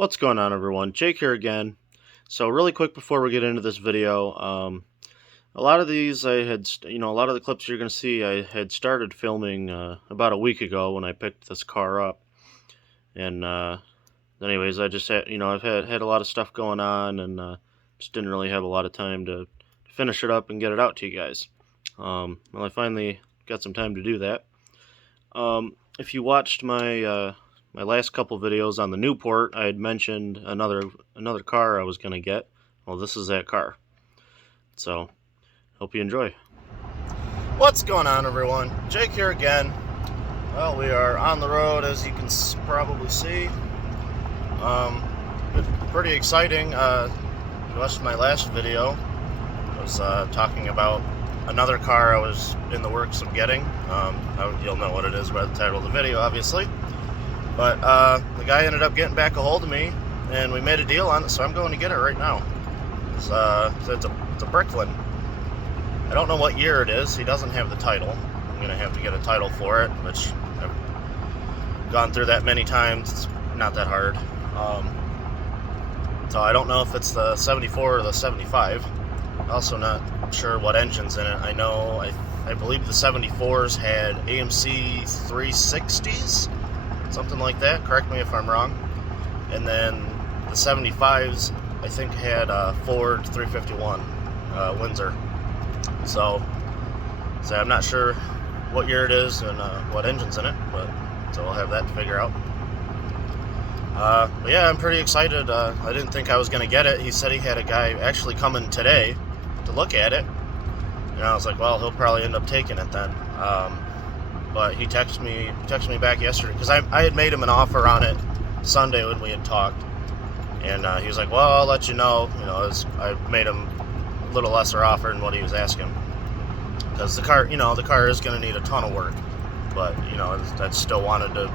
What's going on, everyone? Jake here again. So really quick before we get into this video, a lot of these a lot of the clips you're going to see I had started filming about a week ago when I picked this car up. And anyways, I just had, I've had a lot of stuff going on and just didn't really have a lot of time to finish it up and get it out to you guys. Well, I finally got some time to do that. If you watched my last couple videos on the Newport, I had mentioned another car I was going to get. Well, this is that car. So, hope you enjoy. What's going on, everyone? Jake here again. Well, we are on the road, as you can probably see. Pretty exciting. You watched my last video. I was talking about another car I was in the works of getting. You'll know what it is by the title of the video, obviously. But the guy ended up getting back a hold of me, and we made a deal on it, so I'm going to get it right now. It's a Bricklin. I don't know what year it is. He doesn't have the title. I'm going to have to get a title for it, which I've gone through that many times. It's not that hard. So I don't know if it's the 74 or the 75. Also not sure what engine's in it. I believe the 74s had AMC 360s. Something like that, correct me if I'm wrong. And then the 75s, I think, had Ford 351 Windsor. So I'm not sure what year it is and what engine's in it, but so we'll have that to figure out. But yeah, I'm pretty excited. I didn't think I was going to get it. He said he had a guy actually coming today to look at it. And I was like, well, he'll probably end up taking it then. But he texted me back yesterday, because I had made him an offer on it Sunday when we had talked, and he was like, well, I'll let you know. I made him a little lesser offer than what he was asking, because the car is going to need a ton of work, but I still wanted to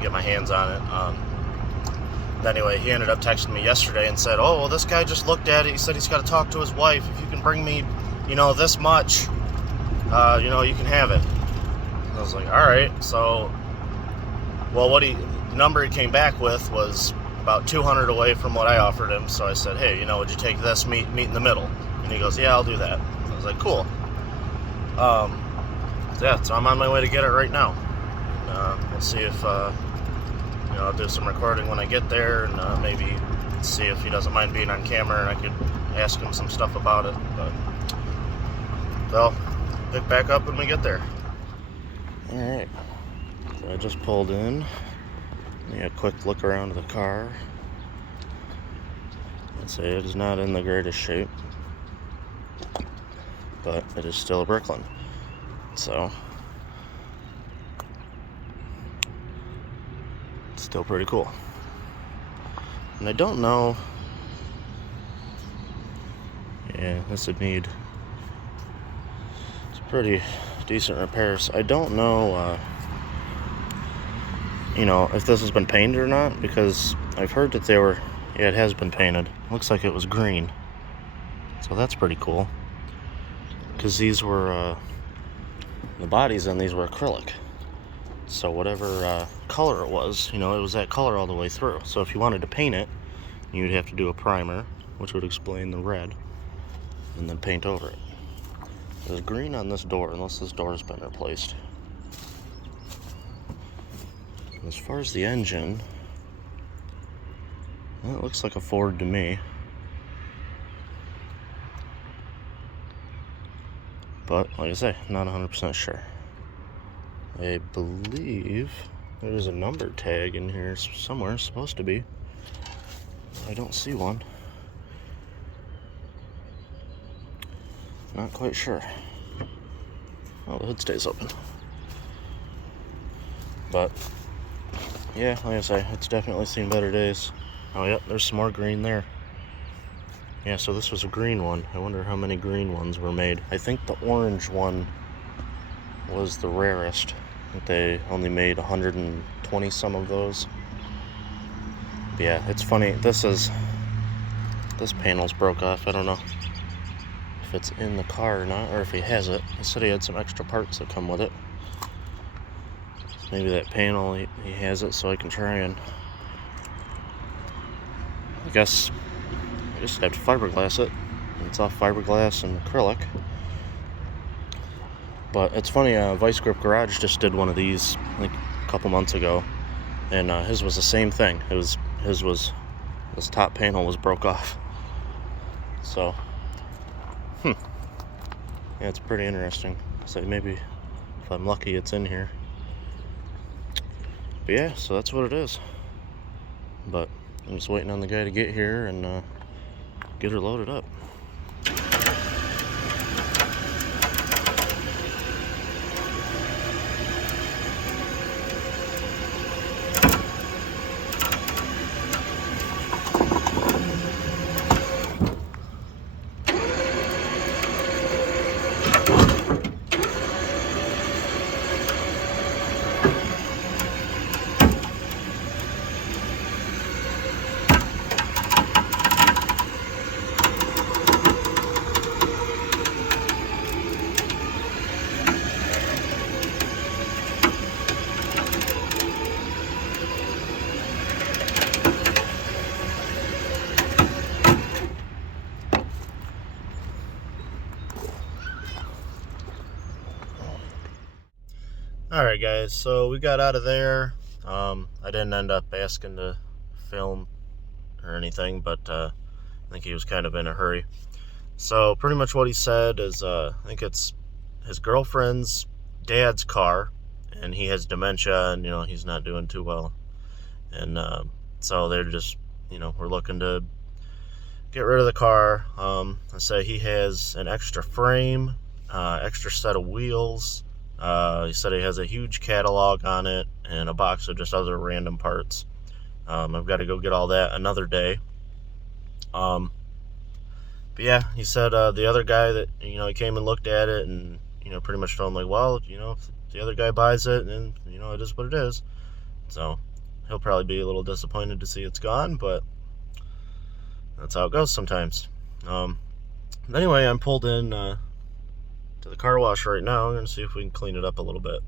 get my hands on it. Anyway, he ended up texting me yesterday and said, oh, well, this guy just looked at it. He said he's got to talk to his wife. If you can bring me this much, you can have it. I was like, all right. So, well, the number he came back with was about 200 away from what I offered him. So I said, hey, would you take this, meet in the middle? And he goes, yeah, I'll do that. I was like, cool. So I'm on my way to get it right now. We'll see if I'll do some recording when I get there, and maybe see if he doesn't mind being on camera, and I could ask him some stuff about it. But so pick back up when we get there. Alright, so I just pulled in. A quick look around the car. I'd say it is not in the greatest shape, but it is still a Bricklin. So it's still pretty cool. And I don't know. Yeah, this would need pretty decent repairs. I don't know if this has been painted or not, because I've heard that it has been painted. Looks like it was green, so that's pretty cool, because these were the bodies on these were acrylic, so whatever color it was, it was that color all the way through. So if you wanted to paint it, you'd have to do a primer, which would explain the red, and then paint over it. There's green on this door, unless this door has been replaced. As far as the engine, well, it looks like a Ford to me. But, like I say, not 100% sure. I believe there's a number tag in here somewhere, supposed to be. I don't see one. Not quite sure. Oh, the hood stays open. But yeah, like I say, it's definitely seen better days. Oh yeah, there's some more green there. Yeah, so this was a green one. I wonder how many green ones were made. I think the orange one was the rarest. I think they only made 120 some of those. But yeah, it's funny. This panel's broke off. I don't know if it's in the car or not, or if he has it. He said he had some extra parts that come with it. So maybe that panel, he has it, so I can try and I guess I just have to fiberglass it. It's all fiberglass and acrylic. But it's funny, Vice Grip Garage just did one of these like a couple months ago, and his was the same thing. His top panel was broke off. So, yeah, it's pretty interesting. So maybe if I'm lucky, it's in here. But yeah, so that's what it is. But I'm just waiting on the guy to get here and get her loaded up. Alright guys, so we got out of there. I didn't end up asking to film or anything, but I think he was kind of in a hurry. So pretty much what he said is I think it's his girlfriend's dad's car, and he has dementia, and he's not doing too well. And so they're just, we're looking to get rid of the car. I say he has an extra frame, extra set of wheels. He said he has a huge catalog on it and a box of just other random parts. I've got to go get all that another day. But yeah, he said the other guy that, he came and looked at it and, pretty much told him, like, well, if the other guy buys it, then, it is what it is. So he'll probably be a little disappointed to see it's gone, but that's how it goes sometimes. Anyway, I'm pulled in to the car wash right now. I'm going to see if we can clean it up a little bit.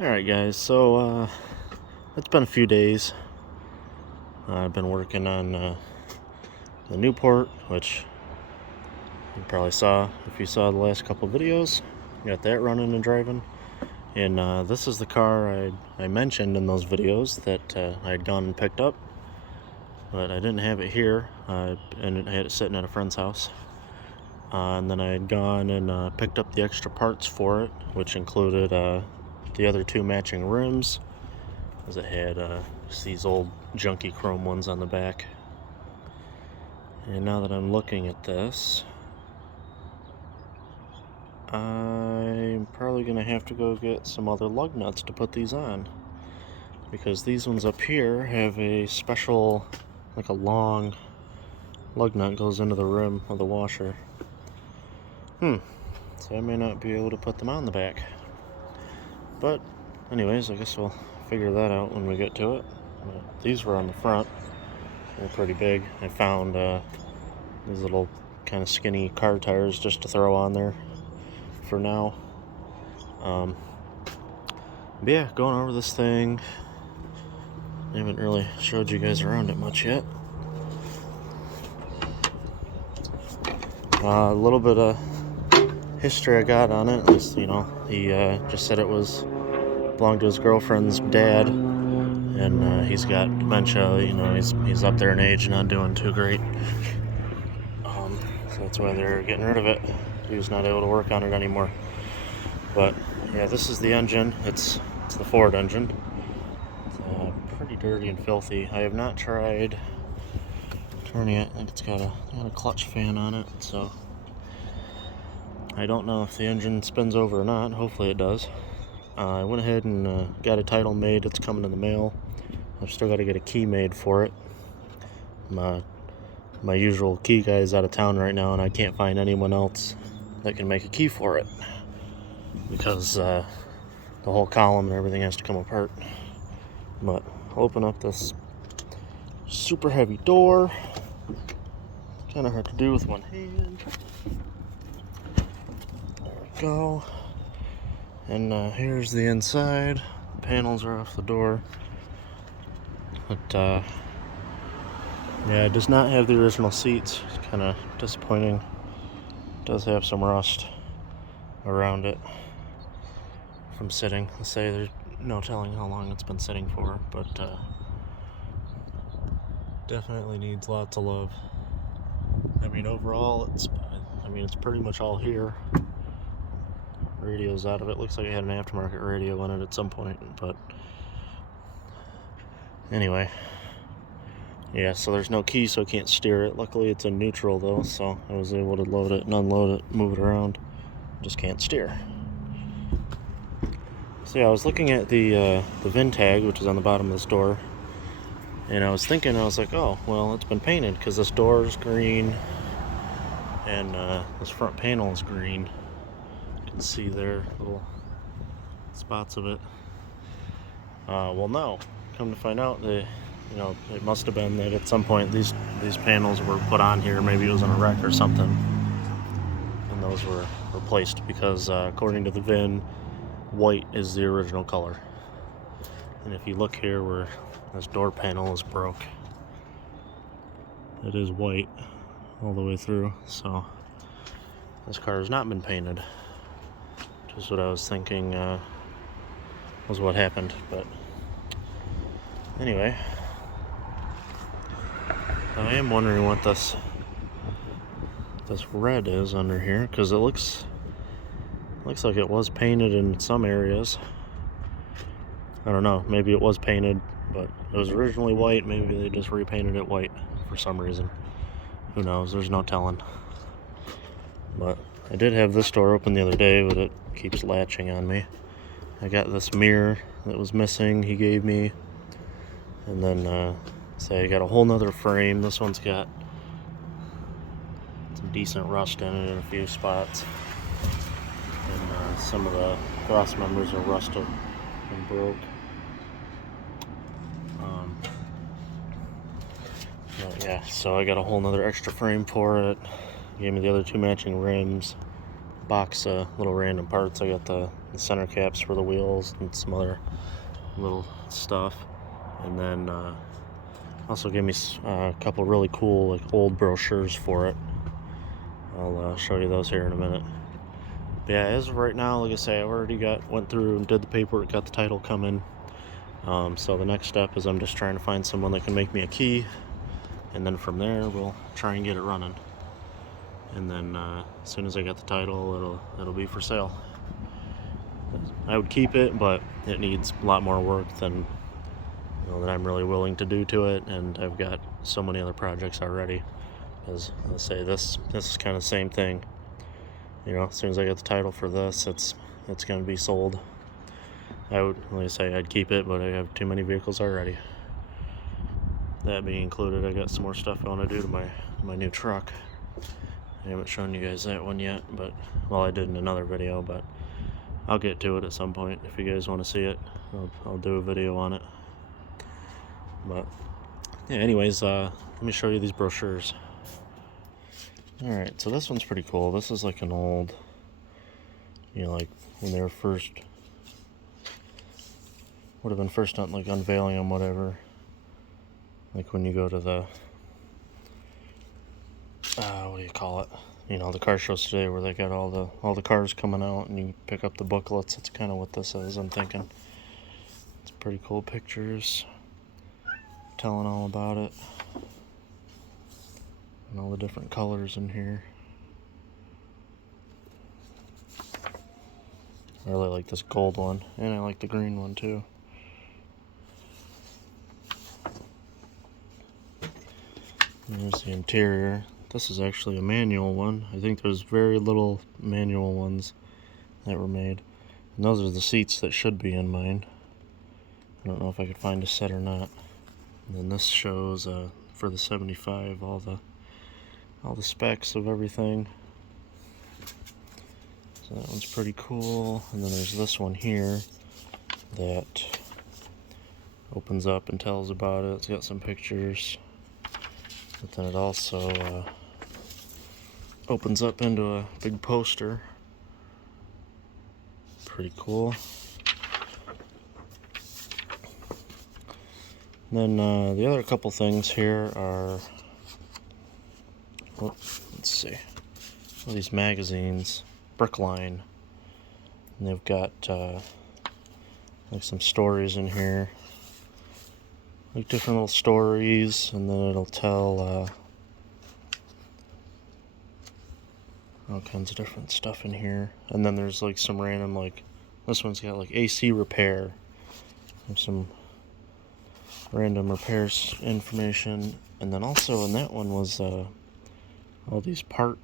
Alright guys, so it's been a few days. I've been working on the Newport, which you probably saw if you saw the last couple videos. Got that running and driving. And this is the car I mentioned in those videos that I had gone and picked up. But I didn't have it here, and I had it sitting at a friend's house. And then I had gone and picked up the extra parts for it, which included the other two matching rims, as it had just these old junky chrome ones on the back. And now that I'm looking at this, I'm probably going to have to go get some other lug nuts to put these on, because these ones up here have a special, like a long lug nut goes into the rim of the washer. So I may not be able to put them on the back. But anyways, I guess we'll figure that out when we get to it. These were on the front. They're pretty big. I found these little kind of skinny car tires just to throw on there for now. But yeah, going over this thing. I haven't really showed you guys around it much yet. A little bit of history I got on it is, he just said it belonged to his girlfriend's dad, and he's got dementia. He's up there in age, not doing too great. So that's why they're getting rid of it. He was not able to work on it anymore. But yeah, this is the engine. It's the Ford engine. It's pretty dirty and filthy. I have not tried turning it. I think it's got a clutch fan on it, so I don't know if the engine spins over or not. Hopefully it does. I went ahead and got a title made. It's coming in the mail. I've still got to get a key made for it. My usual key guy is out of town right now, and I can't find anyone else that can make a key for it because the whole column and everything has to come apart. But I'll open up this super heavy door. Kind of hard to do with one hand. There we go. And here's the inside. The panels are off the door. But yeah, it does not have the original seats. It's kind of disappointing. It does have some rust around it from sitting. I say there's no telling how long it's been sitting for, but definitely needs lots of love. I mean, overall, it's pretty much all here. Radio's out of it. Looks like it had an aftermarket radio in it at some point, but anyway. Yeah, so there's no key, so I can't steer it. Luckily, it's in neutral, though, so I was able to load it and unload it, move it around. Just can't steer. So yeah, I was looking at the VIN tag, which is on the bottom of this door, and I was like, oh, well, it's been painted, because this door is green, and this front panel is green. You can see there, little spots of it. Well, no. Come to find out, it must have been that at some point these panels were put on here. Maybe it was in a wreck or something, and those were replaced because according to the VIN, white is the original color. And if you look here where this door panel is broke, it is white all the way through. So this car has not been painted. Just what I was thinking was what happened, but anyway. I am wondering what this red is under here, because it looks like it was painted in some areas. I don't know, maybe it was painted, but it was originally white. Maybe they just repainted it white for some reason. Who knows? There's no telling. But I did have this door open the other day, but it keeps latching on me. I got this mirror that was missing, he gave me. And then, I got a whole nother frame. This one's got some decent rust in it in a few spots. And some of the cross members are rusted and broke. Yeah, so I got a whole nother extra frame for it. Gave me the other two matching rims. Box little random parts. I got the center caps for the wheels and some other little stuff. And then also gave me a couple really cool old brochures for it. I'll show you those here in a minute. But yeah, as of right now, like I say, I already went through and did the paperwork, got the title coming. So the next step is I'm just trying to find someone that can make me a key, and then from there we'll try and get it running. And then as soon as I get the title, it'll be for sale. I would keep it, but it needs a lot more work than that I'm really willing to do to it, and I've got so many other projects already. As I say, this is kind of the same thing. As soon as I get the title for this, it's going to be sold. I would, like I say, I'd keep it, but I have too many vehicles already. that being included, I got some more stuff I want to do to my new truck. I haven't shown you guys that one yet, but, well, I did in another video, but I'll get to it at some point. If you guys want to see it, I'll do a video on it. But yeah, anyways, let me show you these brochures. Alright, so this one's pretty cool. This is like an old, you know, like when they were first, would have been first on, like, unveiling them, whatever. Like when you go to the, what do you call it? You know, the car shows today where they got all the cars coming out and you pick up the booklets. That's kind of what this is, I'm thinking. It's pretty cool pictures, telling all about it. And all the different colors in here. I really like this gold one, and I like the green one too. And there's the interior. This is actually a manual one. I think there's very little manual ones that were made. And those are the seats that should be in mine. I don't know if I could find a set or not. And then this shows for the 75 all the specs of everything. So that one's pretty cool. And then there's this one here that opens up and tells about it. It's got some pictures. But then it also opens up into a big poster. Pretty cool. And then the other couple things here are, let's see, all these magazines, Bricklin, and they've got like some stories in here, like different little stories, and then it'll tell all kinds of different stuff in here. And then there's like some random, like this one's got like AC repair, there's some random repairs information. And then also in that one was all these part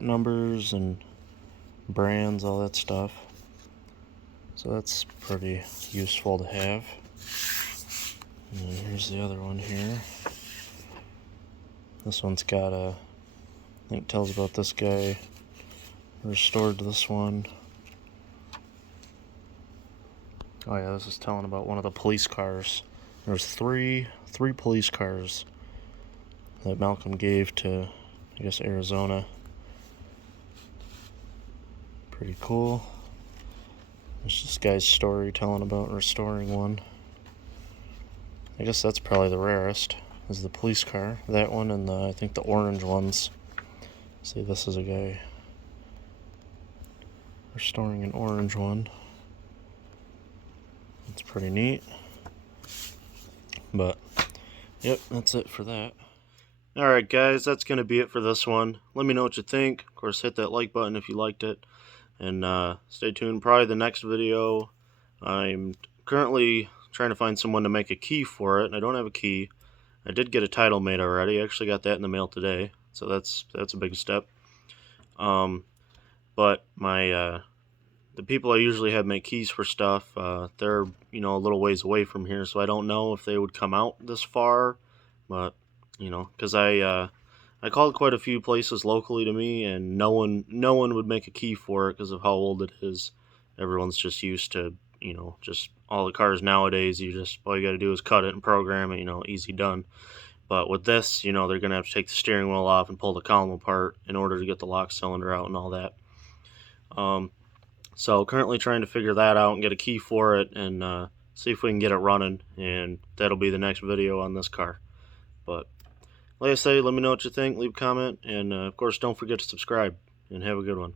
numbers and brands, all that stuff. So that's pretty useful to have. And then here's the other one here. This one's got I think tells about this guy restored this one. Oh yeah, this is telling about one of the police cars. There's three police cars that Malcolm gave to, I guess, Arizona. Pretty cool. There's this guy's story telling about restoring one. I guess that's probably the rarest, is the police car. That one and I think the orange ones. See, this is a guy restoring an orange one. It's pretty neat. But, yep, that's it for that. Alright guys, that's going to be it for this one. Let me know what you think. Of course, hit that like button if you liked it. And stay tuned. Probably the next video, I'm currently trying to find someone to make a key for it. I don't have a key. I did get a title made already. I actually got that in the mail today. So that's a big step. But my the people I usually have make keys for stuff, they're, you know, a little ways away from here, so I don't know if they would come out this far. But, you know, because I called quite a few places locally to me, and no one would make a key for it because of how old it is. Everyone's just used to, you know, just all the cars nowadays, all you got to do is cut it and program it, you know, easy done. But with this, you know, they're going to have to take the steering wheel off and pull the column apart in order to get the lock cylinder out and all that. So currently trying to figure that out and get a key for it and see if we can get it running, and that'll be the next video on this car. But like I say, let me know what you think, leave a comment, and of course don't forget to subscribe, and have a good one.